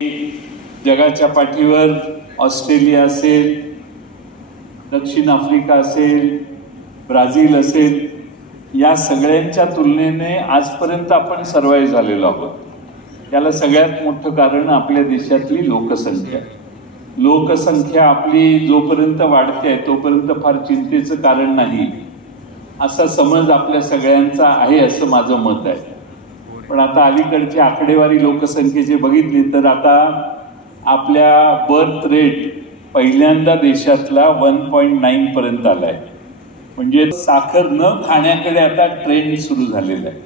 जगाच्या पाठीवर ऑस्ट्रेलिया असेल, दक्षिण आफ्रिका असेल, ब्राझील असेल, या सगळ्यांच्या तुलनेने आजपर्यंत आपण सर्वाईव्ह झालेलो आहोत। याला सगळ्यात मोठं कारण आपल्या देशातली लोकसंख्या। लोकसंख्या आपली जोपर्यंत वाढते तोपर्यंत फार चिंतेचं कारण नाही, असा समज आपल्या सगळ्यांचा आहे असं माझं मत आहे। पण आता अलीकडची आकडेवारी लोकसंख्येची बघितली तर आता आपल्या बर्थ रेट पहिल्यांदा देशातला 1.9 पर्यंत आलाय। म्हणजे साखर न खाण्याकडे आता ट्रेंड सुरू झालेला आहे।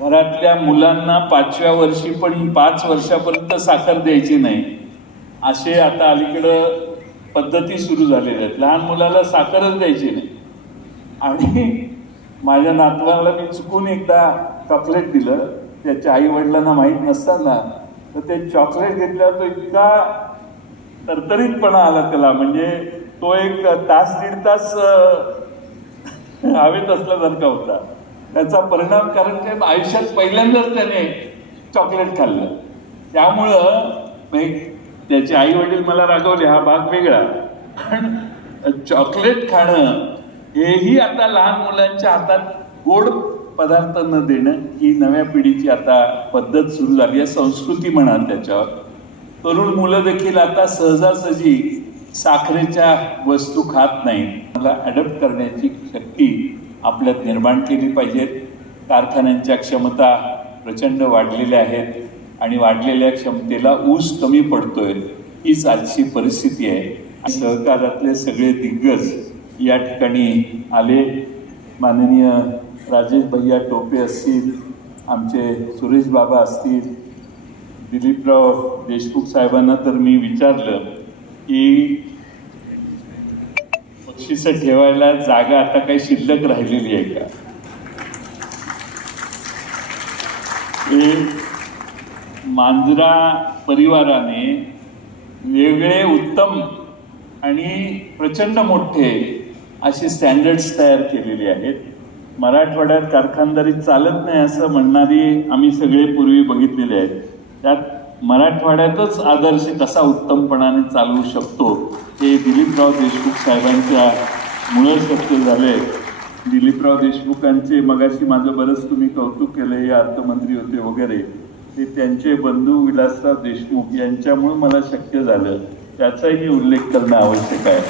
घरातल्या मुलांना 5व्या वर्षी पण 5 वर्षापर्यंत साखर द्यायची नाही, असे आता अलीकडं पद्धती सुरू झालेल्या आहेत। लहान मुलाला साखरच द्यायची नाही। आणि माझ्या नातवाला मी चुकून एकदा चॉकलेट दिलं, त्याच्या आई वडिलांना माहीत नसताना, तर ते चॉकलेट घेतल्यावर तो इतका तरतरीतपणा आला त्याला, म्हणजे तो एक तास दीड तास हवेत असल्यासारखा होता। त्याचा परिणाम कारण ते आयुष्यात पहिल्यांदाच त्याने चॉकलेट खाल्लं। त्यामुळं त्याचे आई वडील मला रागवले, हा भाग वेगळा, पण चॉकलेट खाणं हेही आता लहान मुलांच्या हातात गोड पदार्थ न देणं ही नव्या पिढीची आता पद्धत सुरू झाली आहे, संस्कृती म्हणा त्याच्यावर। तरुण मुलं देखील आता सहजासहजी साखरेच्या वस्तू खात नाही। मला अडॅप्ट करण्याची शक्ती आपल्यात निर्माण केली पाहिजे। कारखान्यांच्या क्षमता प्रचंड वाढलेल्या आहेत आणि वाढलेल्या क्षमतेला ऊस कमी पडतोय, हीच आजची परिस्थिती आहे। सहकारातले सगळे दिग्गज या ठिकाणी आले। माननीय राजेश भैया टोपे असतील, आमचे सुरेश बाबा असतील, दिलीपराव देशमुख साहेबांना तर मी विचारलं की बक्षिसं ठेवायला जागा आता काही शिल्लक राहिलेली आहे का। मांजरा परिवाराने वेगळे उत्तम आणि प्रचंड मोठे असे स्टँडर्ड्स तयार केलेले आहेत। मराठवाड्यात कारखानदारी चालत नाही असं म्हणणारी आम्ही सगळे पूर्वी बघितलेले आहेत। त्यात मराठवाड्यातच आदर्श कसा उत्तमपणाने चालवू शकतो हे दिलीपराव देशमुख साहेबांच्या मुळे शक्य झाले। दिलीपराव देशमुखांचे मगाशी माझं बरंच तुम्ही कौतुक केलं, हे अर्थमंत्री होते वगैरे, ते त्यांचे बंधू विलासराव देशमुख यांच्यामुळे मला शक्य झालं, त्याचाही उल्लेख करणं आवश्यक आहे।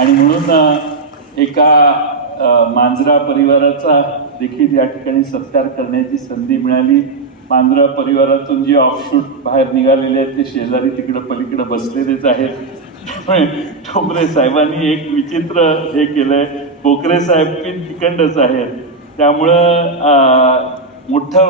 आणि म्हणून एका मांजरा परिवाराचा देखील या ठिकाणी सत्कार करण्याची संधी मिळाली। मांजरा परिवारातून जे ऑफशूट बाहेर निघालेले आहेत ते शेजारी तिकडं पलीकडं बसलेलेच आहेत। ठोंबरे साहेबांनी एक विचित्र हे केलंय, बोकरे साहेब पण तिकडंच आहेत। त्यामुळं मोठं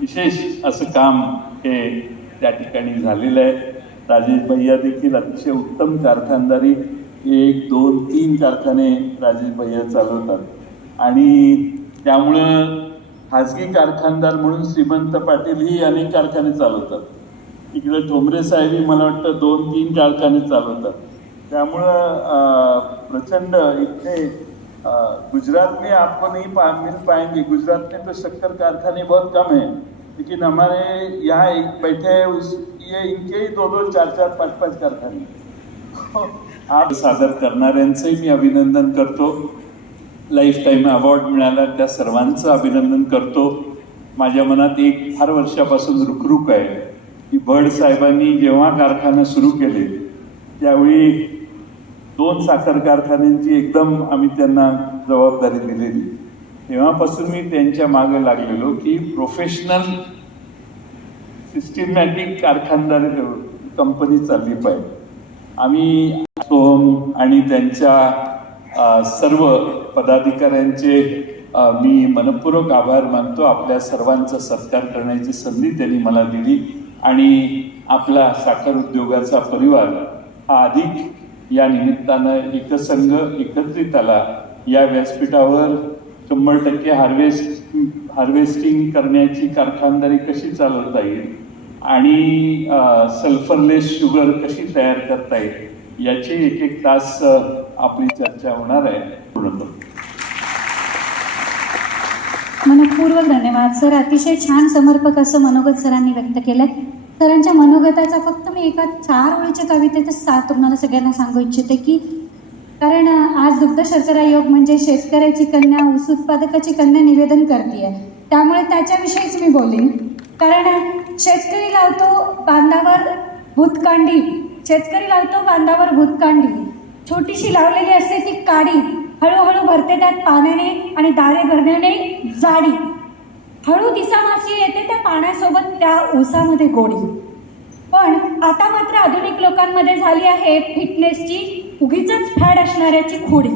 विशेष असं काम हे त्या ठिकाणी झालेलं आहे। राजेश भैया देखील अतिशय उत्तम कारखानदारी, 1, 2, 3 कारखाने राजेश भैया चालवतात। आणि त्यामुळं खाजगी कारखानदार म्हणून श्रीमंत पाटील ही अनेक कारखाने चालवतात। इकडे ठोंबरे साहेबही मला वाटतं 2-3 कारखाने चालवतात। त्यामुळं प्रचंड इथे गुजरात में आपको नहीं मिल पाएंगे, गुजरात में तो शक्कर कारखाने बहुत कम हैं, लेकिन हमारे यहाँ एक बैठे हैं ये इनके ही 2-2, 4-4, 5-5 कारखाने। आप सादर करणाऱ्यांचंही मी अभिनंदन करतो। लाईफ टाईम अवॉर्ड मिळाला त्या सर्वांचं अभिनंदन करतो। माझ्या मनात एक फार वर्षापासून रुखरुख आहे की भड साहेबांनी जेव्हा कारखाने सुरू केले त्यावेळी 2 साखर कारखान्यांची एकदम आम्ही त्यांना जबाबदारी दिलेली। तेव्हापासून मी त्यांच्या मागे लागलेलो की प्रोफेशनल सिस्टमॅटिक कारखानदारी कंपनी चालली पाहिजे। आम्ही सोहम आणि त्यांच्या सर्व पदाधिकाऱ्यांचे मी मनपूर्वक आभार मानतो। आपल्या सर्वांचा सत्कार करण्याची संधी त्यांनी मला दिली आणि आपला साखर उद्योगाचा परिवार हा अधिक या निमित्तानं एकसंघ एकत्रित आला। या व्यासपीठावर 100% हार्वेस्टिंग करण्याची कारखानदारी कशी चालवता येईल आणि सल्फरलेस शुगर कशी तयार करता येईल याची 1-1 तास आपली चर्चा होणार आहे। पूर्ण మనకు मनपूर्वक धन्यवाद सर. अतिशय छान समर्पक असं मनोगत सरांनी व्यक्त केलंय. सरांच्या मनोगताचा फक्त मी एका 4 ओळीच्या कवितेतच तुम्हाला सगळ्यांना सांगू इच्छिते की कारण आज दुग्ध शर्करा योग म्हणजे शेतकऱ्याची कन्या, ऊस उत्पादकाची कन्या निवेदन करते, त्यामुळे त्याच्याविषयीच मी बोलेन. कारण शेतकरी लावतो बांधावर भूतकांडी, शेतकरी लावतो बांधावर भूतकांडी, छोटीशी लावलेली असते ती काडी, हळूहळू भरते त्यात पाण्याने आणि दारे भरण्याने जाडी, हळू दिसामासी येते त्या पाण्यासोबत त्या ऊसामध्ये गोडी. पण आता मात्र आधुनिक लोकांमध्ये झाली आहे फिटनेसची उगीच फॅड असणाऱ्याची खोडी.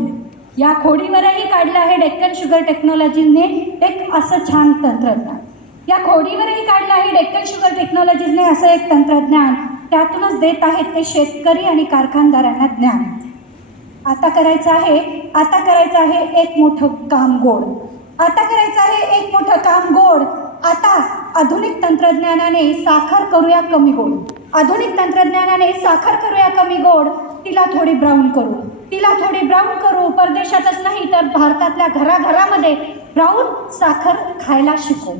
या खोडीवरही काढलं आहे डेक्कन शुगर टेक्नॉलॉजीने एक असं छान तंत्रज्ञान. या खोडीवरही काढलं आहे डेक्कन शुगर टेक्नॉलॉजीजने असं एक तंत्रज्ञान. त्यातूनच देत आहेत ते शेतकरी आणि कारखानदारांना ज्ञान. आता करायचं आहे एक मोठं काम गोड. आता करायचं आहे एक मोठं काम गोड. आता आधुनिक तंत्रज्ञानाने साखर करूया कमी गोड. आधुनिक तंत्रज्ञानाने साखर करूया कमी गोड. तिला थोडी ब्राऊन करू. परदेशातच नाही तर भारतातल्या घराघरामध्ये ब्राऊन साखर खायला शिकू.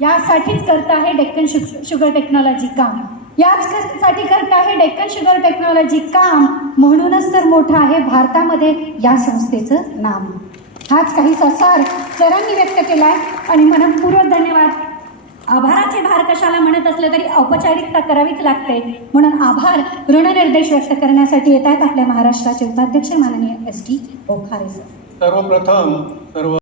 यासाठीच करत आहे डेक्कन शुगर टेक्नॉलॉजी काम. याचसाठी करत आहे डेक्कन शुगर टेक्नॉलॉजी काम. म्हणूनच तर मोठं आहे भारतामध्ये या संस्थेचं नाम. हाच काहीसा सार सरांनी व्यक्त केला आहे आणि मनपूर्वक धन्यवाद. आभाराचे भार कशाला म्हणत असले तरी औपचारिकता करावीच लागते, म्हणून आभार ऋणनिर्देश व्यक्त करण्यासाठी येत आहेत आपल्या महाराष्ट्राचे उपाध्यक्ष माननीय ST बोखारे सर. सर्वप्रथम